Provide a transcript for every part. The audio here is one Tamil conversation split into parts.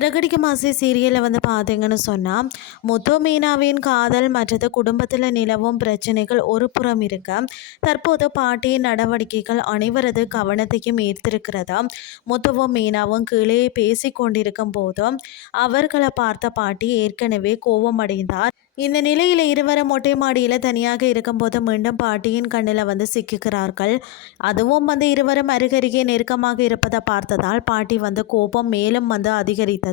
சிறகடிக்க ஆசை சீரியலில் வந்து பார்த்தீங்கன்னு சொன்னால் முத்து மீனாவின் காதல் மற்றது குடும்பத்தில் நிலவும் பிரச்சனைகள் ஒரு புறம் இருக்க தற்போது பாட்டியின் நடவடிக்கைகள் அனைவரது கவனத்தையும் ஈர்த்திருக்கிறதா. முத்துவும் மீனாவும் கீழே பேசி கொண்டிருக்கும் போதும் அவர்களை பார்த்த பாட்டி ஏற்கனவே கோபமடைந்தார். இந்த நிலையில் இருவரும் மொட்டை மாடியில் தனியாக இருக்கும்போது மீண்டும் பாட்டியின் கண்ணில் வந்து சிக்குகிறார்கள். அதுவும் வந்து இருவரும் அருகருகே நெருக்கமாக இருப்பதை பார்த்ததால் பாட்டி வந்து கோபம் மேலும் வந்து அதிகரித்தது.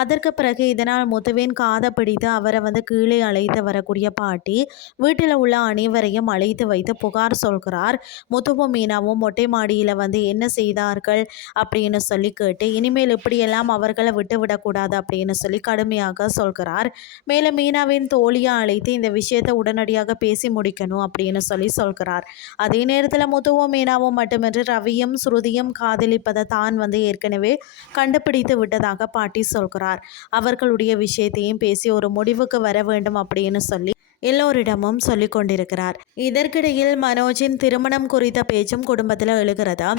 அதற்கு பிறகு இதனால் முத்துவின் காதை பிடித்து அவரை வந்து கீழே அழைத்து வரக்கூடிய பாட்டி வீட்டில் உள்ள அனைவரையும் அழைத்து வைத்து புகார் சொல்கிறார். முத்துவும் மீனாவும் மொட்டை மாடியில் வந்து என்ன செய்தார்கள் அப்படின்னு சொல்லி கேட்டு இனிமேல் இப்படியெல்லாம் அவர்களை விட்டு விடக்கூடாது அப்படின்னு சொல்லி கடுமையாக சொல்கிறார். மேலும் மீனாவின் தோழியை அழைத்து இந்த விஷயத்தை உடனடியாக பேசி முடிக்கணும் அப்படின்னு சொல்லி சொல்கிறார். அதே நேரத்தில் முத்துவும் மீனாவும் மட்டுமின்றி ரவியும் ஸ்ருதியும் காதலிப்பதை தான் வந்து ஏற்கனவே கண்டுபிடித்து விட்டதாக பாட்டி சொல்கிறார். அவர்களுடைய விஷயத்தையும் பேசி ஒரு முடிவுக்கு வர வேண்டும் அப்படின்னு சொல்லி எல்லோரிடமும் சொல்லி கொண்டிருக்கிறார். இதற்கிடையில் மனோஜின் திருமணம் குறித்த பேச்சும் குடும்பத்தில் எழுகிறதா.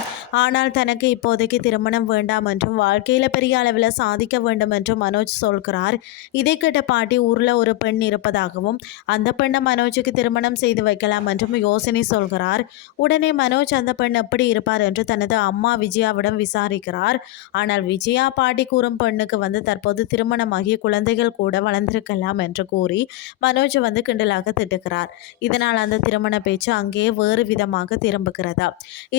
ஆனால் தனக்கு இப்போதைக்கு திருமணம் வேண்டாம் என்றும் வாழ்க்கையில் பெரிய அளவில் சாதிக்க வேண்டும் என்றும் மனோஜ் சொல்கிறார். இதை கேட்ட பாட்டி ஊரில் ஒரு பெண் இருப்பதாகவும் அந்த பெண்ணை மனோஜுக்கு திருமணம் செய்து வைக்கலாம் என்றும் யோசனை சொல்கிறார். உடனே மனோஜ் அந்த பெண் எப்படி இருப்பார் என்று தனது அம்மா விஜயாவிடம் விசாரிக்கிறார். ஆனால் விஜயா பாட்டி கூறும் பெண்ணுக்கு வந்து தற்போது திருமணமாகிய குழந்தைகள் கூட வளர்ந்திருக்கலாம் என்று கூறி மனோஜ் வந்து கிண்டலாக திட்டுகிறார். இதனால் அந்த திருமண பேச்சு அங்கேயே வேறு விதமாக திரும்புகிறதா.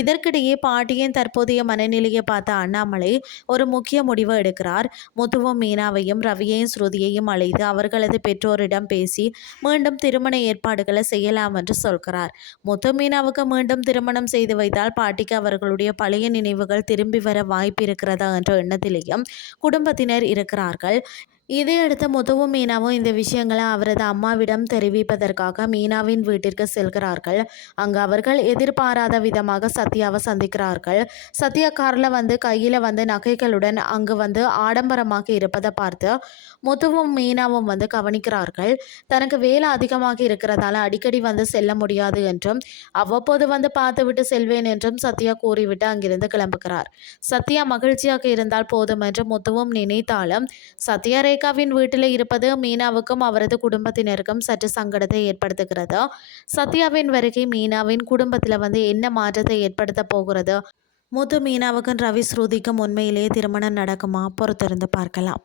இதற்கிடையே பாட்டியின் தற்போதைய மனநிலையை பார்த்த அண்ணாமலை ஒரு முக்கிய முடிவு எடுக்கிறார். முத்துவும் மீனாவையும் ரவியையும் ஸ்ருதியையும் அழைத்து அவர்களது பெற்றோரிடம் பேசி மீண்டும் திருமண ஏற்பாடுகளை செய்யலாம் என்று சொல்கிறார். முத்து மீனாவுக்கு மீண்டும் திருமணம் செய்து வைத்தால் பாட்டிக்கு அவர்களுடைய பழைய நினைவுகள் திரும்பி வர வாய்ப்பு இருக்கிறதா என்ற எண்ணத்திலேயும் குடும்பத்தினர் இருக்கிறார்கள். இதையடுத்து முத்துவும் மீனாவும் இந்த விஷயங்களை அவரது அம்மாவிடம் தெரிவிப்பதற்காக மீனாவின் வீட்டிற்கு செல்கிறார்கள். அங்கு அவர்கள் எதிர்பாராத விதமாக சத்யாவை சந்திக்கிறார்கள். சத்யா காரில் வந்து கையில் வந்து நகைகளுடன் அங்கு வந்து ஆடம்பரமாக இருப்பதை பார்த்து முத்துவும் மீனாவும் வந்து கவனிக்கிறார்கள். தனக்கு வேலை அதிகமாக இருக்கிறதால அடிக்கடி வந்து செல்ல முடியாது என்றும் அவ்வப்போது வந்து பார்த்துவிட்டு செல்வேன் என்றும் சத்யா கூறிவிட்டு அங்கிருந்து கிளம்புகிறார். சத்யா மகிழ்ச்சியாக இருந்தால் போதும் என்று முத்துவும் நினைத்தாலும் சத்யா ரேகாவின் வீட்டில் இருப்பது மீனாவுக்கும் அவரது குடும்பத்தினருக்கும் சற்று சங்கடத்தை ஏற்படுத்துகிறது. சத்யாவின் வருகை மீனாவின் குடும்பத்தில் வந்து என்ன மாற்றத்தை ஏற்படுத்த போகிறது? முத்து மீனாவுக்கும் ரவி ஸ்ருதிக்கும் உண்மையிலேயே திருமணம் நடக்குமா? பொறுத்திருந்து பார்க்கலாம்.